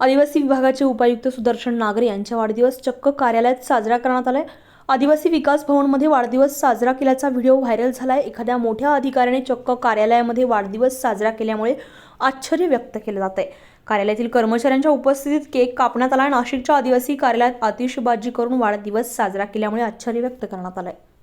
आदिवासी विभागाचे उपायुक्त सुदर्शन नागरे यांच्या वाढदिवस चक्क कार्यालयात साजरा करण्यात आलाय. आदिवासी विकास भवनमध्ये वाढदिवस साजरा केल्याचा व्हिडिओ व्हायरल झालाय. एखाद्या मोठ्या अधिकाऱ्याने चक्क कार्यालयामध्ये वाढदिवस साजरा केल्यामुळे आश्चर्य व्यक्त केलं जात आहे कार्यालयातील कर्मचाऱ्यांच्या उपस्थितीत केक कापण्यात आला नाशिकच्या आदिवासी कार्यालयात आतिषबाजी करून वाढदिवस साजरा केल्यामुळे आश्चर्य व्यक्त करण्यात आलंय. आहे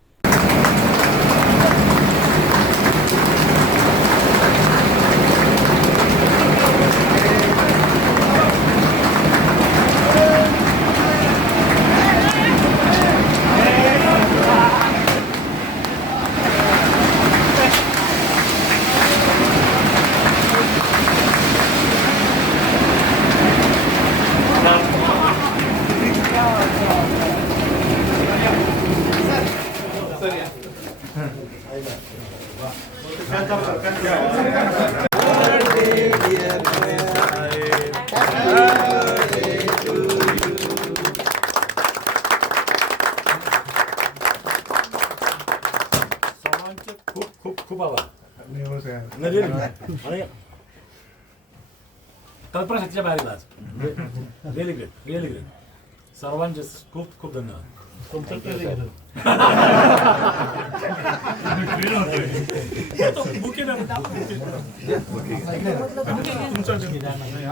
खूप खूप खूप आभार नमस्कार आणि कल्पना शक्तीच्या बाहेर गेला आज रिअली ग्रेट रिअली ग्रेट सर्वांचे खूप खूप धन्यवाद 또 묶이는 묶이는 문자 좀